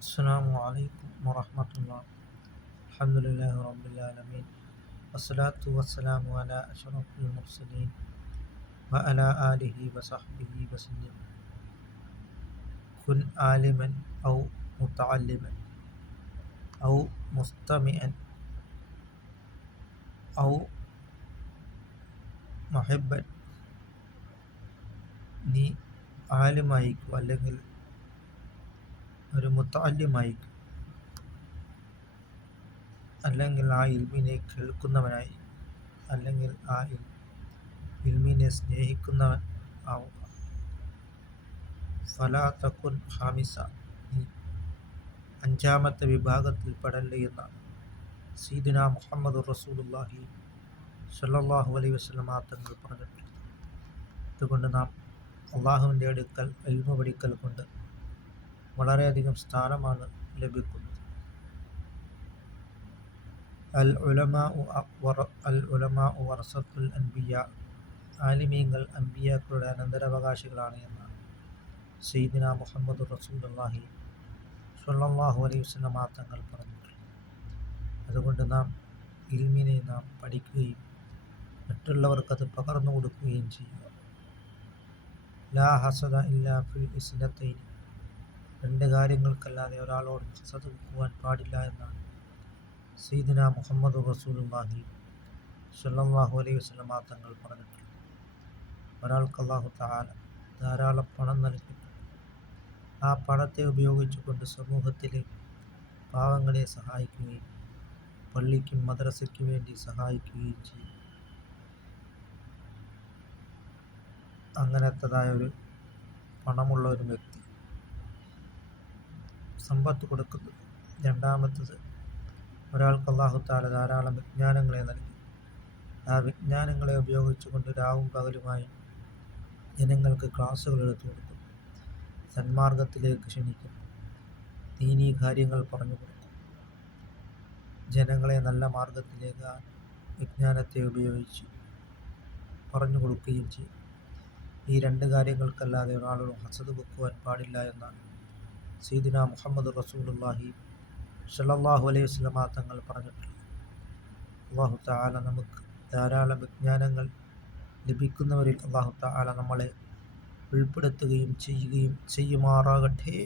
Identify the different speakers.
Speaker 1: السلام عليكم ورحمة الله الحمد لله رب العالمين والصلاة والسلام على أشرف المرسلين وعلى آله وصحبه وسلم كن عالما أو متعلما أو مستمعا أو محبا നീ ആലിമായിക്കും അല്ലെങ്കിൽ ഒരു മുത്തല്യമായിരിക്കും അല്ലെങ്കിൽ ആ ഇൽമിനെ കേൾക്കുന്നവനായി അല്ലെങ്കിൽ ആ ഇൽമിനെ സ്നേഹിക്കുന്നവൻ ആവുക തക്കുൻ ഹാമിസ. അഞ്ചാമത്തെ വിഭാഗത്തിൽ പെടല്ലേ എന്നാണ് സീദിന മുഹമ്മദ് റസൂലുല്ലാഹി സല്ലാഹു അലൈ വസ്ലം തങ്ങൾ പറഞ്ഞിട്ടുണ്ട്. അതുകൊണ്ട് നാം അള്ളാഹുവിന്റെ അടുക്കൽ എൽമ പഠിക്കൽ കൊണ്ട് വളരെയധികം സ്ഥാനമാണ് ലഭിക്കുന്നത്. അൽ ഉലമാ അൽ ഉലമാ വറസത്തുൽ അൻബിയ ആലിമീങ്ങൾ അൻബിയാക്കളുടെ അനന്തരാവകാശികളാണ് എന്നാണ് സയ്യിദിന മുഹമ്മദ് റസൂലുള്ളാഹി സ്വല്ലല്ലാഹു അലൈഹി വസല്ലം തങ്ങൾ പറഞ്ഞിട്ടുള്ളത്. അതുകൊണ്ട് നാം ഇൽമിനെ നാം പഠിക്കുകയും മറ്റുള്ളവർക്കത് പകർന്നു കൊടുക്കുകയും ചെയ്യുക. ലാ ഹസദ ഇല്ലാ ഫിൽ ഇസ്ലത്തൈനി രണ്ട് കാര്യങ്ങൾക്കല്ലാതെ ഒരാളോട് ഹസദ് വെക്കുവാൻ പാടില്ല എന്നാണ്. സീദന മുഹമ്മദ് റസൂലുല്ലാഹി സല്ലാഹു അലൈഹി വസ്ലം തങ്ങൾ പറഞ്ഞിട്ടുള്ളത്. ഒരാൾക്ക് അള്ളാഹു താല ധാരാളം പണം നൽകിയിട്ടുണ്ട്. ആ പണത്തെ ഉപയോഗിച്ചുകൊണ്ട് സമൂഹത്തിലെ പാവങ്ങളെ സഹായിക്കുകയും പള്ളിക്കും മദ്രസയ്ക്കും വേണ്ടി സഹായിക്കുകയും ചെയ്യും. അങ്ങനത്തതായ ഒരു പണമുള്ള ഒരു വ്യക്തി സമ്പത്ത് കൊടുക്കുന്നത്. രണ്ടാമത്തത് ഒരാൾക്ക് അള്ളാഹുത്താല ധാരാളം വിജ്ഞാനങ്ങളെ നൽകി. ആ വിജ്ഞാനങ്ങളെ ഉപയോഗിച്ചുകൊണ്ട് രാവും പകലുമായി ജനങ്ങൾക്ക് ക്ലാസ്സുകൾ എടുത്തു കൊടുക്കുന്നു. സന്മാർഗത്തിലേക്ക് ക്ഷണിക്കുന്നു. ദീനീ കാര്യങ്ങൾ പറഞ്ഞു കൊടുക്കും ജനങ്ങളെ നല്ല മാർഗത്തിലേക്ക് വിജ്ഞാനത്തെ ഉപയോഗിച്ച് പറഞ്ഞു കൊടുക്കുകയും ചെയ്യും. ഈ രണ്ട് കാര്യങ്ങൾക്കല്ലാതെ ഒരാളോട് ഹസത് വെക്കുവാൻ പാടില്ല എന്നാണ് സീദിന മുഹമ്മദ് റസൂലുല്ലാഹി സല്ലാഹു അലൈഹി വസ്ലമ തങ്ങൾ പറഞ്ഞിട്ടുള്ളത് അള്ളാഹു താല നമുക്ക് ധാരാളം വിജ്ഞാനങ്ങൾ ലഭിക്കുന്നവരിൽ അള്ളാഹു താല നമ്മളെ ഉൾപ്പെടുത്തുകയും ചെയ്യുകയും ചെയ്യുമാറാകട്ടെ.